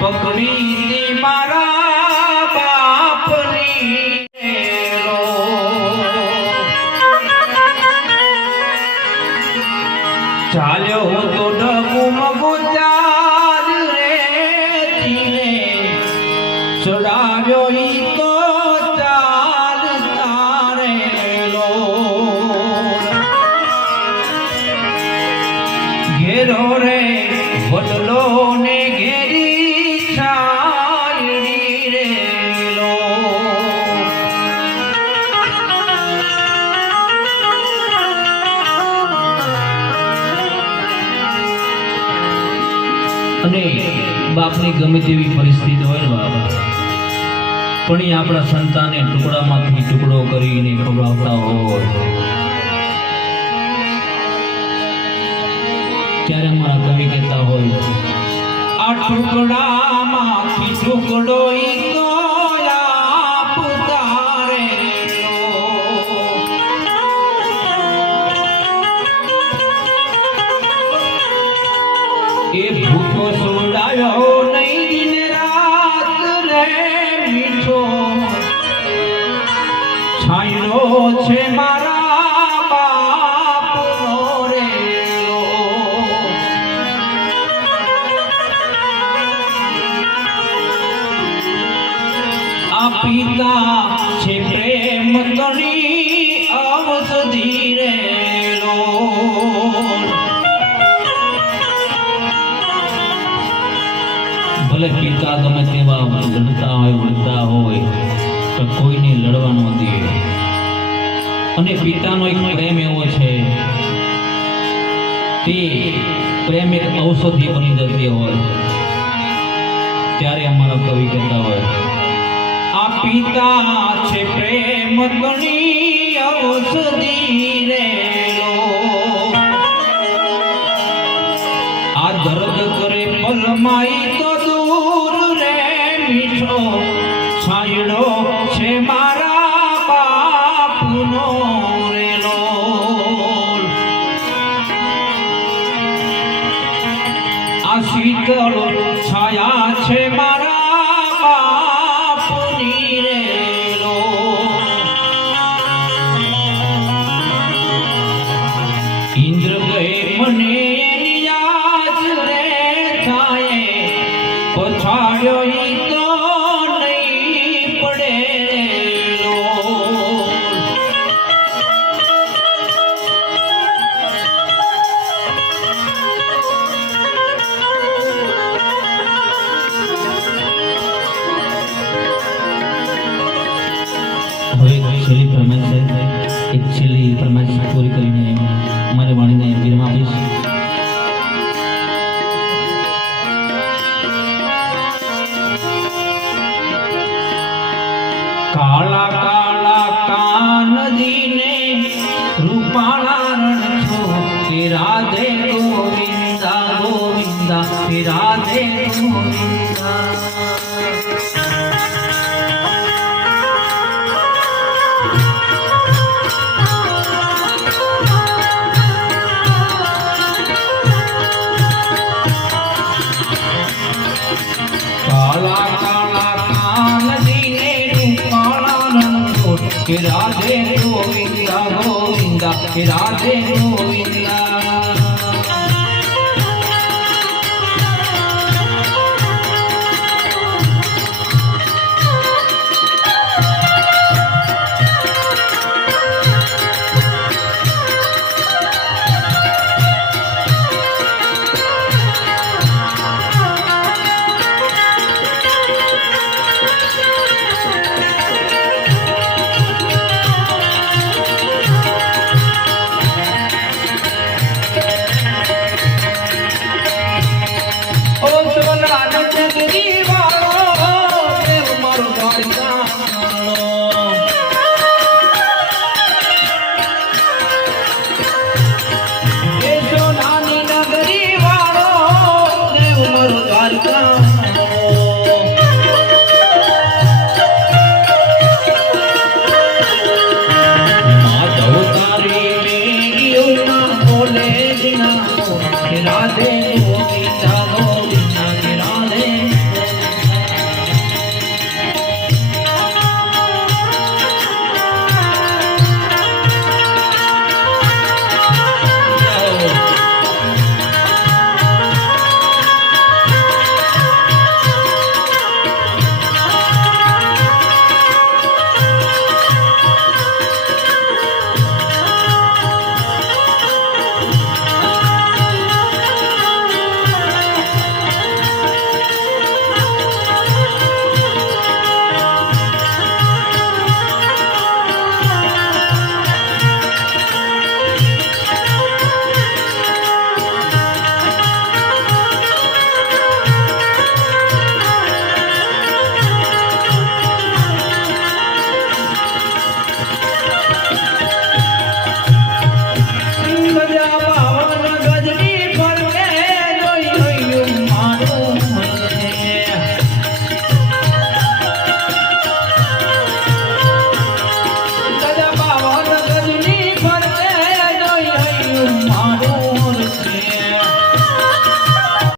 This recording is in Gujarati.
પકડી મારા બાપની ચાલ્યો તો ડગુ મગુ ચાલ રે ધીરે ચડાવ્યો ઈ તો ચાલ તારે લો ઘેરો રે વડલો ને ઘેરી છાયડી રે લો અને બાપની ગમે તેવી પરિસ્થિતિ હોય ને બાપ પણ એ આપણા સંતાને ટુકડામાંથી ટુકડો કરીને ખવડાવતા હોય ત્યારે અમારા કવિ કહેતા હોય આ ટુકડામાંથી ટુકડો ઈ તો આપતા રે એ ભૂખો સોડાયો નહીં દિન રાત રે મીઠો છાંયડો છે મારા બાપનો રે આ પિતા છે પ્રેમ તણી ઔષધી રે લો ભલે પિતા ગમે તેવા લડતા હોય વળતા હોય તો કોઈને લડવા ન દે અને પિતાનો એક પ્રેમ એવો છે તે પ્રેમ એક ઔષધિ બની જતી હોય ત્યારે અમારા કવિ કહેતા હોય આ પિતા છે પ્રેમ તણી ઔષધિ રે લો આ દર્દ કરે પલમાઈ તો દૂર રે મીઠો છાંયડો છે મારા બાપનો રે લો આ શીતળ છાયા છે મારા બાપની રે લો ઇન્દ્ર ગયે મને પછાડ્યો ઈ તો નહીં પડે લો હવે છેલ્લી ફરમાઈશ એક છેલ્લી ફરમાઈશ પૂરી કરીને મારે વાણીને વિરામ આપીશ કાળા કાળા કાનજીને રૂપાળા રણ છો કે રાધે ગોવિંદા ગોવિંદા કે રાધે ગોવિંદા કાળા કાળા કાનજીને કે રાધે ગોવિંદા ગોવિંદા કે રાધે ગોવિંદા राधे